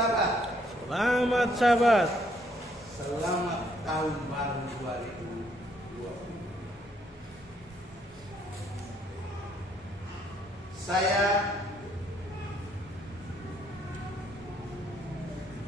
sahabat. Selamat sahabat. Selamat tahun baru 2020. Saya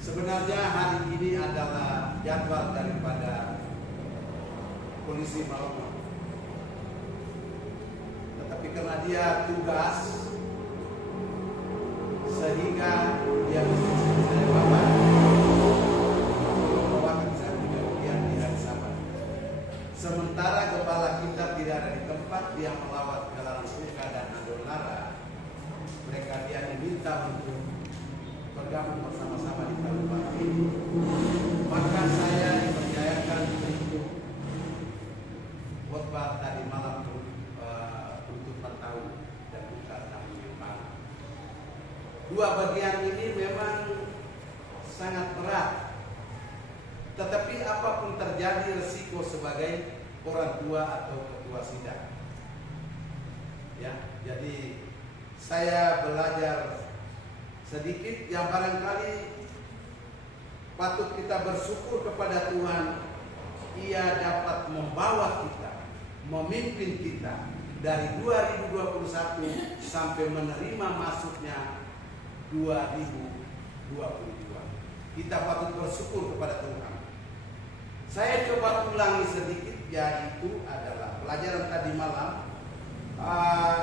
sebenarnya hari ini adalah jadwal daripada polisi Malang. Tetapi karena dia tugas, sehingga dia mesti saya bawa membawakan saya kemudian di hari Sabat. Sementara kepala kita tidak ada di tempat, dia melawat ke Laransuka dan Adonara. Mereka dia diminta untuk bergabung bersama-sama di tahun baru ini. Maka saya dipercayakan untuk khotbah tadi malam untuk bertahun dan buka tahun yang baru. Dua bagian ini memang sangat berat. Tetapi apapun terjadi, resiko sebagai orang tua atau ketua sidang. Ya, jadi saya belajar sedikit yang barangkali patut kita bersyukur kepada Tuhan. Ia dapat membawa kita, memimpin kita dari 2021 sampai menerima masuknya 2022. Kita patut bersyukur kepada Tuhan. Saya coba ulangi sedikit, yaitu adalah pelajaran tadi malam,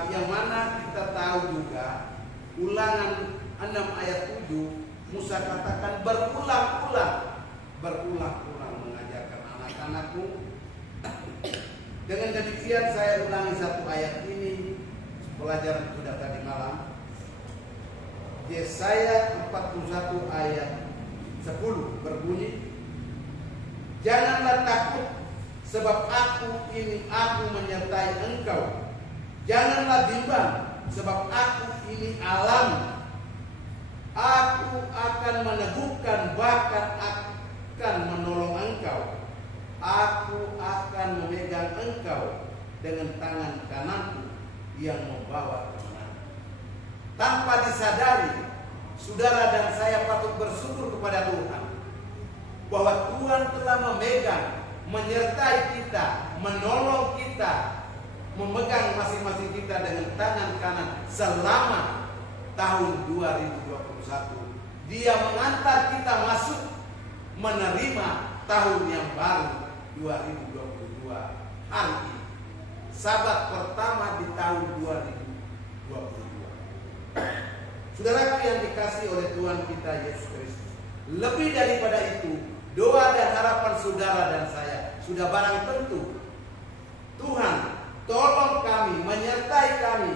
yang mana kita tahu juga Ulangan 6 ayat 7, Musa katakan berulang-ulang mengajarkan anak-anakmu. Dengan demikian saya ulangi satu ayat ini, pelajaran sudah tadi malam. Yesaya 41 ayat 10 berbunyi, janganlah takut, sebab aku menyertai engkau. Janganlah bimbang, sebab aku ini alam. Aku akan meneguhkan, bahkan akan menolong engkau. Aku akan memegang engkau dengan tangan kananku yang membawa kemenangan. Tanpa disadari, saudara dan saya patut bersyukur kepada Tuhan bahwa Tuhan telah memegang, menyertai kita, menolong kita, memegang masing-masing kita dengan tangan kanan selama tahun 2021. Dia mengantar kita masuk menerima tahun yang baru 2022 hari ini. Sabat pertama di tahun 2022. Saudaraku yang dikasihi oleh Tuhan kita Yesus Kristus, lebih daripada itu, doa dan harapan saudara dan saya sudah barang tentu. Tuhan, tolong kami, menyertai kami,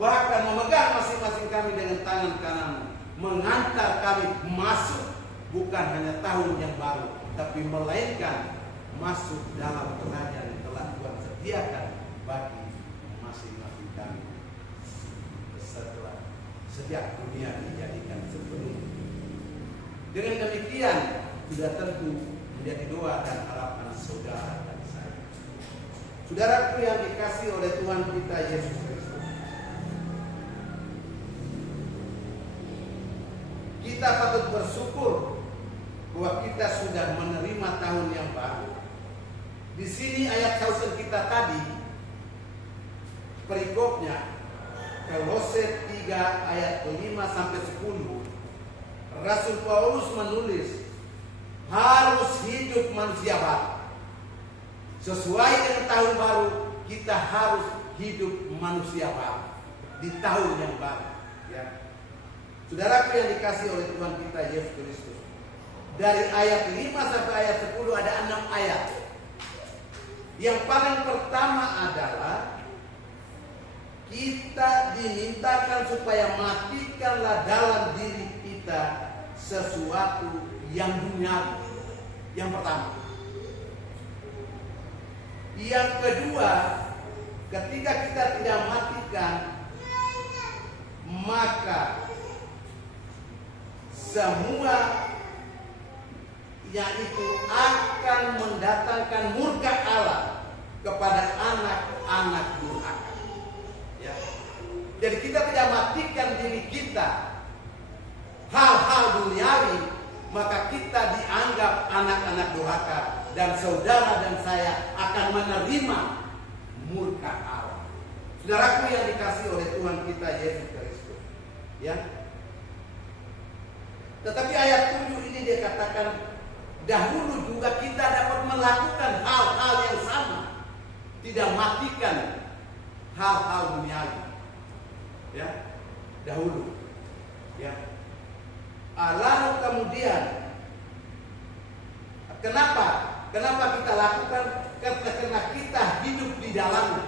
bahkan memegang masing-masing kami dengan tangan kanan, mengantar kami masuk bukan hanya tahun yang baru, tapi melainkan masuk dalam kerajaan yang telah Tuhan sediakan bagi masing-masing kami setelah sejak dunia dijadikan sepenuhnya. Dengan demikian sudah tentu menjadi doa dan harapan saudara dan saya. Saudaraku yang dikasihi oleh Tuhan kita Yesus Kristus, kita patut bersyukur bahwa kita sudah menerima tahun yang baru. Di sini ayat sausen kita tadi, perikopnya Kolose 3 ayat 5 sampai 10. Rasul Paulus menulis, harus hidup manusia baru. Sesuai dengan tahun baru, kita harus hidup manusia baru di tahun yang baru. Ya. Saudaraku yang dikasihi oleh Tuhan kita Yesus Kristus, dari ayat 5 sampai ayat 10 ada 6 ayat. Yang paling pertama adalah kita dimintakan supaya matikanlah dalam diri kita sesuatu yang duniawi. Yang pertama. Yang kedua, ketika kita tidak matikan, maka semua yaitu akan mendatangkan murka Allah kepada anak-anak durhaka. Ya. Jadi kita tidak matikan diri kita, hal-hal hal duniawi, maka kita dianggap anak-anak durhaka dan saudara dan saya akan menerima murka Allah. Saudaraku yang dikasihi oleh Tuhan kita Yesus Kristus, ya. Tetapi ayat 7 ini dia katakan, dahulu juga kita dapat melakukan hal-hal yang sama, tidak matikan hal-hal duniawi, ya, dahulu, ya. Lalu kemudian, kenapa kita lakukan? Karena kita hidup di dalam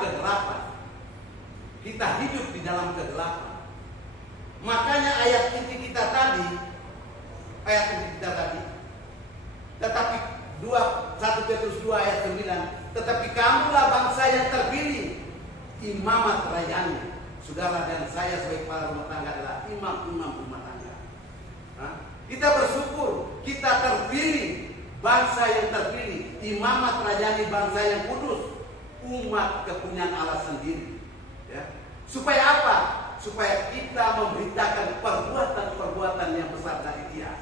kegelapan. Kita hidup di dalam kegelapan. Makanya ayat inti kita tadi, tetapi 1 Petrus 2 ayat 9, tetapi kamulah bangsa yang terpilih, imamat kerajaan. Saudara dan saya sebagai kepala rumah tangga adalah imam-imam rumah tangga. Kita bersyukur kita terpilih, bangsa yang terpilih, imamat kerajaan, bangsa yang kudus, umat kepunyaan Allah sendiri. Ya. Supaya apa? Supaya kita memberitakan perbuatan-perbuatan yang besar dari Dia.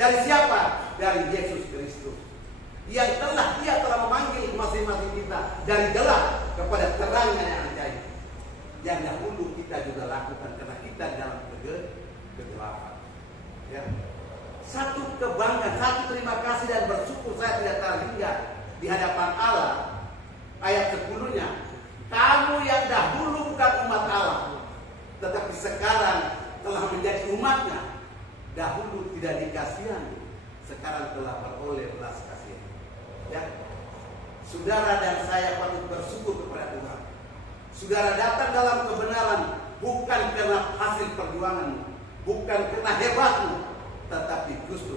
Dari siapa? Dari Yesus Kristus. Dia telah memanggil masing-masing kita dari gelap kepada terangnya yang ajaib. Yang dahulu kita juga lakukan karena kita dalam kegelapan. Ya. Satu kebanggaan, satu terima kasih dan bersyukur saya tidak terhingga di hadapan Allah. Ayat 10-nya, kamu yang dahulu bukan umat Allah, tetapi sekarang telah menjadi umatnya. Dahulu tidak dikasihani, sekarang telah beroleh belas kasihan. Ya. Saudara dan saya patut bersyukur kepada Tuhan. Saudara datang dalam kebenaran bukan karena hasil perjuanganmu, bukan karena hebatmu, tetapi justru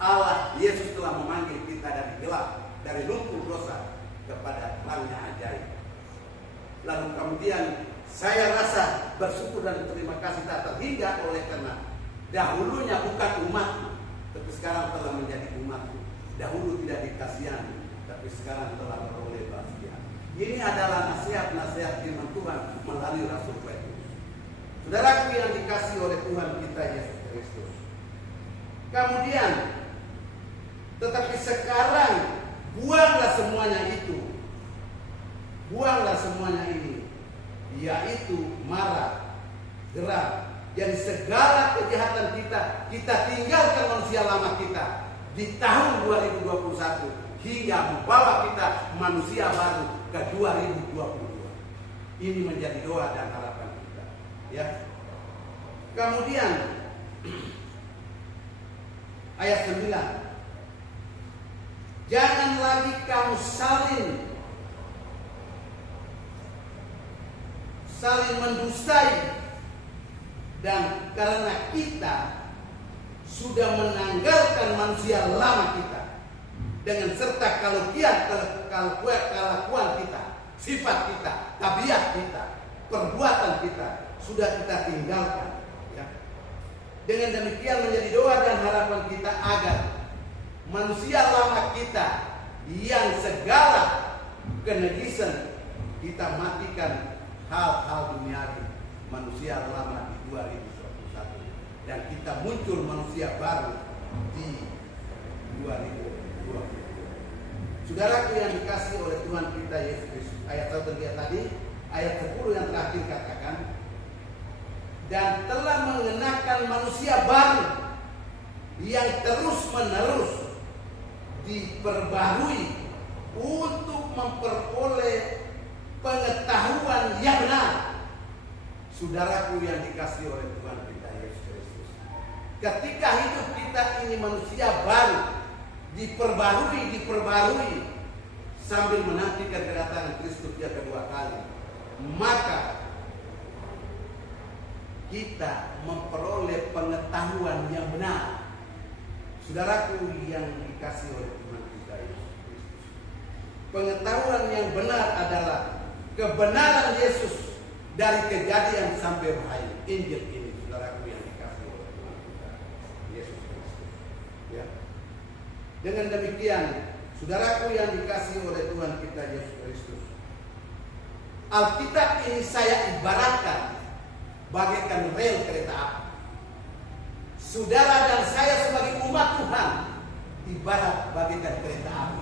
Allah Yesus telah memanggil kita dari gelap, dari lumpur dosa kepada terangnya ajaib. Lalu kemudian saya rasa bersyukur dan berterima kasih tak terhingga oleh karena dahulunya bukan umatmu, tapi sekarang telah menjadi umatmu. Dahulu tidak dikasihani, tapi sekarang telah beroleh kasihan. Ini adalah nasihat-nasihat firman Tuhan melalui Rasul Petrus. Saudaraku yang dikasihi oleh Tuhan kita Yesus Kristus. Kemudian, tetapi sekarang buanglah semuanya itu. Buanglah semuanya ini, yaitu marah, geram. Jadi segala kejahatan kita tinggalkan manusia lama kita di tahun 2021 hingga membawa kita manusia baru ke 2022. Ini menjadi doa dan harapan kita. Ya. Kemudian ayat 9. Jangan lagi kamu saling mendustai, dan karena kita sudah menanggalkan manusia lama kita dengan serta kelakuan kita, sifat kita, tabiat kita, perbuatan kita sudah kita tinggalkan. Ya. Dengan demikian menjadi doa dan harapan kita agar manusia lama kita yang segala kenajisan kita matikan hal-hal duniawi manusia lama di 2021 dan kita muncul manusia baru di 2022. Saudaraku yang dikasihi oleh Tuhan kita Yesus Kristus, ayat 1 tadi, ayat 10 yang terakhir katakan, dan telah mengenakan manusia baru yang terus-menerus diperbarui untuk memperoleh pengetahuan yang benar. Saudaraku yang dikasihi oleh Tuhan kita Yesus Kristus, ketika hidup kita ini manusia baru diperbarui sambil menantikan kedatangan Kristus yang kedua kali, maka kita memperoleh pengetahuan yang benar. Saudaraku yang dikasihi oleh Tuhan kita Yesus Kristus, pengetahuan yang benar adalah kebenaran Yesus dari kejadian sampai wahyu. Injil ini, saudaraku yang dikasihi oleh Tuhan kita Yesus Kristus. Ya. Dengan demikian, saudaraku yang dikasihi oleh Tuhan kita Yesus Kristus, Alkitab ini saya ibaratkan bagaikan rel kereta api. Saudara dan saya sebagai umat Tuhan ibarat bagaikan kereta api.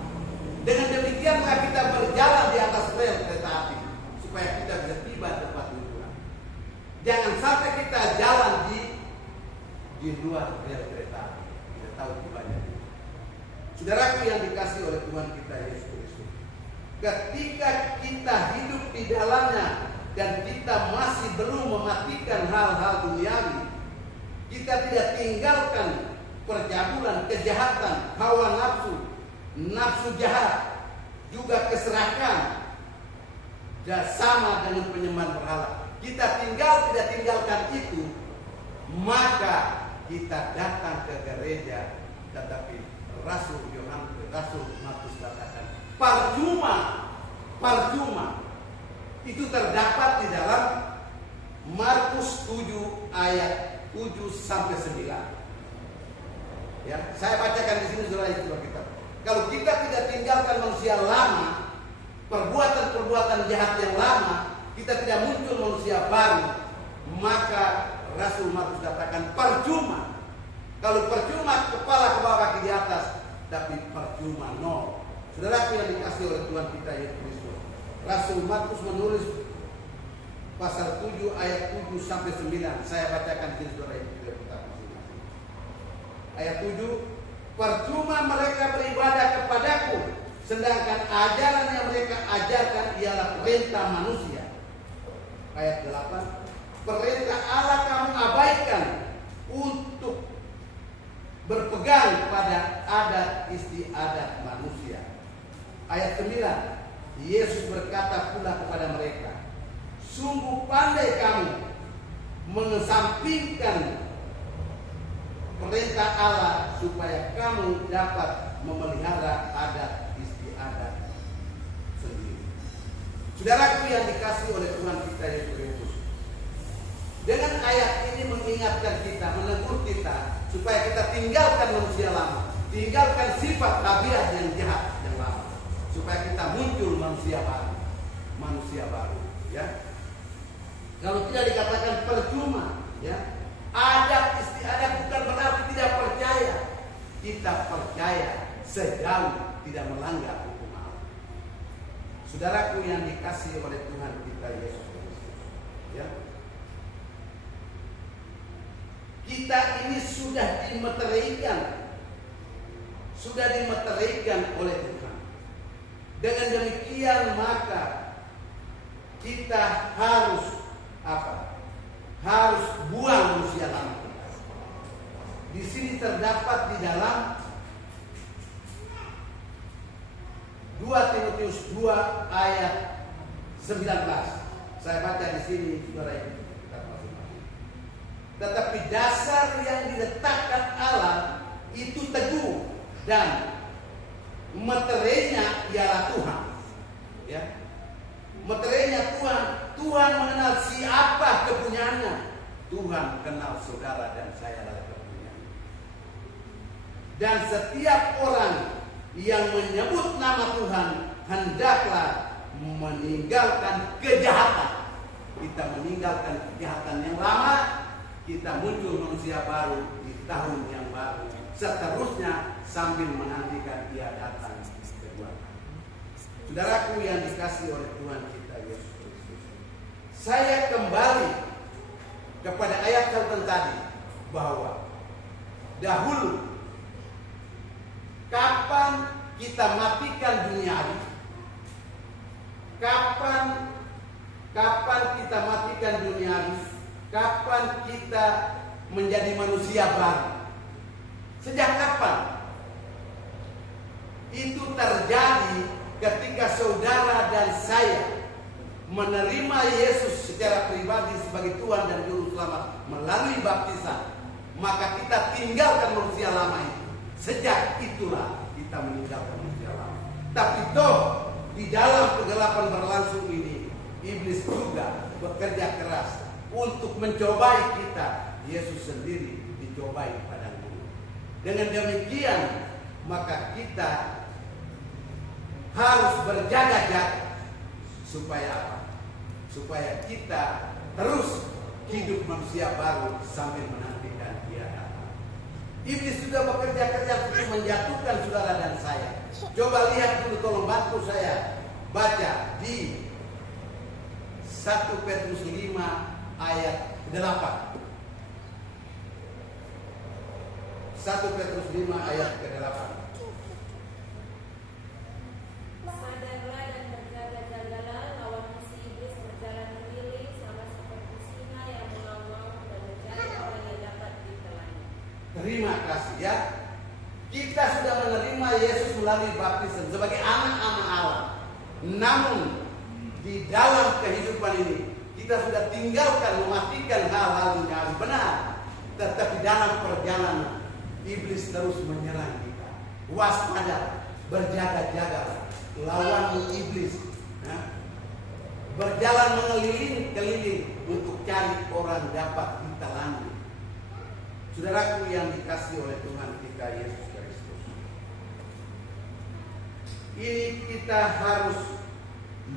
Dengan demikian maka kita berjalan di atas rel kereta api supaya kita bisa tiba tempat tujuan. Jangan sampai kita jalan di luar rel kereta api. Kita tahu tibanya. Saudaraku yang dikasihi oleh Tuhan kita Yesus Kristus, ketika kita hidup di dalamnya dan kita masih belum mematikan hal-hal duniawi, kita tidak tinggalkan percabulan, kejahatan, hawa nafsu, nafsu jahat, juga keserakahan, dan sama dengan penyembahan berhala. Kita tidak tinggalkan itu, maka kita datang ke gereja. Tetapi Rasul Markus katakan, percuma. Itu terdapat di dalam Markus 7 ayat 7 sampai 9. Ya, saya bacakan di sini saudara itu kita. Kalau kita tidak tinggalkan manusia lama, perbuatan-perbuatan jahat yang lama, kita tidak muncul manusia baru, maka Rasul Markus katakan percuma. Kalau percuma kepala ke bawah kaki di atas, tapi percuma nol. Saudaraku yang dikasihi oleh Tuhan kita Yesus Kristus, Rasul Markus menulis pasal 7 ayat 7 sampai 9. Saya bacakan di saudara itu masing-masing. Ayat 7, percuma mereka beribadah kepadaku, sedangkan ajaran yang mereka ajarkan ialah perintah manusia. Ayat 8, perintah Allah kamu abaikan untuk berpegang pada adat istiadat manusia. Ayat 9, Yesus berkata pula kepada mereka, sungguh pandai kamu mengesampingkan perintah Allah supaya kamu dapat memelihara adat istiadat sendiri. Saudaraku yang dikasihi oleh Tuhan kita Yesus Kristus, dengan ayat ini mengingatkan kita, menegur kita supaya kita tinggalkan manusia lama, tinggalkan sifat tabiat yang jahat yang lama, supaya kita muncul manusia baru, ya. Kalau tidak dikatakan percuma, ya, adat istiadat bukan berarti tidak percaya. Kita percaya sejauh tidak melanggar hukum Allah. Saudaraku yang dikasihi oleh Tuhan kita Yesus Kristus, ya. Kita ini sudah dimeteraikan oleh Tuhan. Dengan demikian maka kita harus harus buang manusia lama kita. Di sini terdapat di dalam 2 Timotius 2 ayat 19. Saya baca di sini saudara ini. Tetapi dasar yang diletakkan Allah itu teguh dan meterainya ialah Tuhan. Ya. Meterainya Tuhan. Tuhan mengenal siapa kepunyaannya. Tuhan kenal saudara dan saya adalah kepunyaannya. Dan setiap orang yang menyebut nama Tuhan hendaklah meninggalkan kejahatan. Kita meninggalkan kejahatan yang lama, kita muncul manusia baru di tahun yang baru. Seterusnya sambil menantikan Dia datang kedua. Saudaraku yang dikasihi oleh Tuhan kita Yesus Kristus, saya kembali kepada ayat catatan tadi bahwa dahulu kapan kita matikan duniawi, kapan kita matikan duniawi, kapan kita menjadi manusia baru? Sejak kapan? Itu terjadi ketika saudara dan saya menerima Yesus secara pribadi sebagai Tuhan dan Juru Selamat melalui baptisan. Maka kita tinggalkan manusia lama itu. Sejak itulah kita meninggalkan manusia lama. Tapi toh di dalam kegelapan berlangsung ini, iblis juga bekerja keras untuk mencobai kita. Yesus sendiri dicobai pada dunia. Dengan demikian maka kita harus berjaga-jaga supaya apa? Supaya kita terus hidup manusia baru sambil menantikan dia datang. Iblis sudah bekerja keras untuk menjatuhkan saudara dan saya. Coba lihat dulu, tolong bantu saya baca di 1 Petrus 5 ayat 8. 1 Petrus 5 ayat ke-8. Sadarlah dan berjaga-jagalah, lawan musuh iblis berjalan keliling sama seperti singa yang mengawal dan mencari orang yang dapat ditelan. Terima kasih ya. Kita sudah menerima Yesus melalui baptisan sebagai anak-anak Allah. Namun di dalam kehidupan ini kita sudah tinggalkan, mematikan hal-hal yang harus benar. Tetapi dalam perjalanan iblis terus menyerang kita. Waspada, berjaga-jaga, lawan iblis. Berjalan mengeliling-keliling untuk cari orang dapat ditelan. Saudaraku yang dikasihi oleh Tuhan kita Yesus Kristus, ini kita harus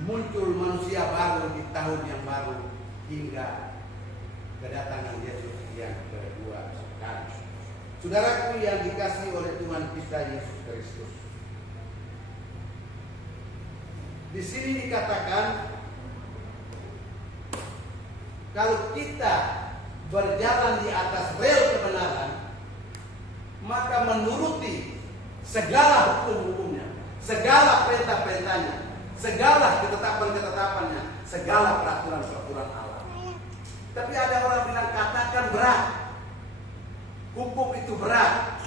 muncul manusia baru di tahun yang baru hingga kedatangan Yesus yang kedua kali. Saudaraku yang dikasihi oleh Tuhan kita Yesus Kristus, di sini dikatakan kalau kita berjalan di atas rel kebenaran, maka menuruti segala hukum-hukumnya, segala perintah-perintahnya, segala ketetapan-ketetapannya, segala peraturan-peraturan Allah. Tapi ada orang bilang katakan berat. Hukum itu berat.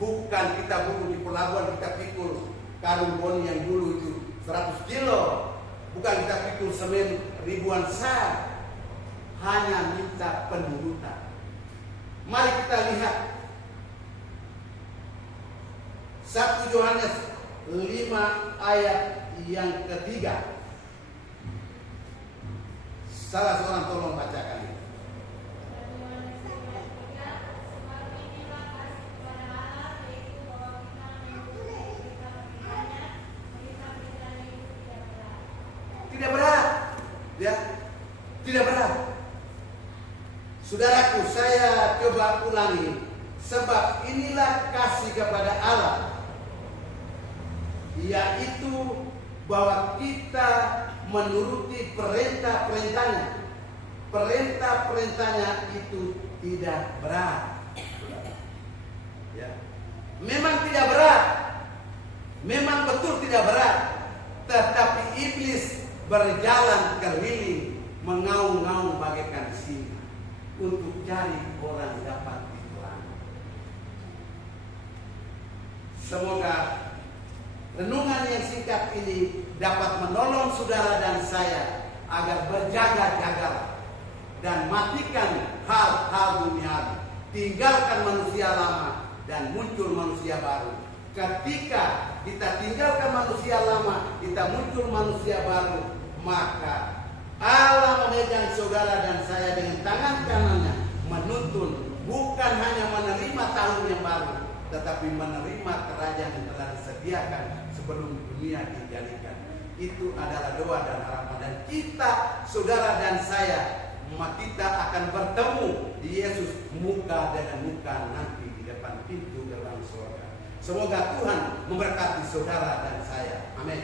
Bukan kita bunuh di pelabuhan, kita pikul karung boni yang dulu itu 100 kilo. Bukan kita pikul semen ribuan sah. Hanya minta penurutan. Mari kita lihat 1 Yohanes 5 ayat yang ketiga. Salah seorang tolong bacakan ini. Tidak berat, ya, tidak berat. Saudaraku, saya coba ulangi, sebab inilah kasih kepada Allah, yaitu bahwa kita menuruti perintah-perintahnya. Perintah-perintahnya itu tidak berat. Ya. Memang tidak berat, memang betul tidak berat, tetapi iblis berjalan keliling mengaung-ngaung bagaikan singa untuk cari orang dapat ditelan. Semoga renungan yang singkat ini dapat menolong saudara dan saya agar berjaga-jaga dan matikan hal-hal duniawi, tinggalkan manusia lama dan muncul manusia baru. Ketika kita tinggalkan manusia lama, kita muncul manusia baru, maka Allah memegang saudara dan saya dengan tangan kanannya, menuntun, bukan hanya menerima tahun yang baru, tetapi menerima kerajaan yang telah disediakan sebelum dunia dijadikan. Itu adalah doa dan harapan. Dan kita, saudara dan saya, kita akan bertemu di Yesus muka dengan muka nanti di depan pintu gerbang surga. Semoga Tuhan memberkati saudara dan saya. Amin.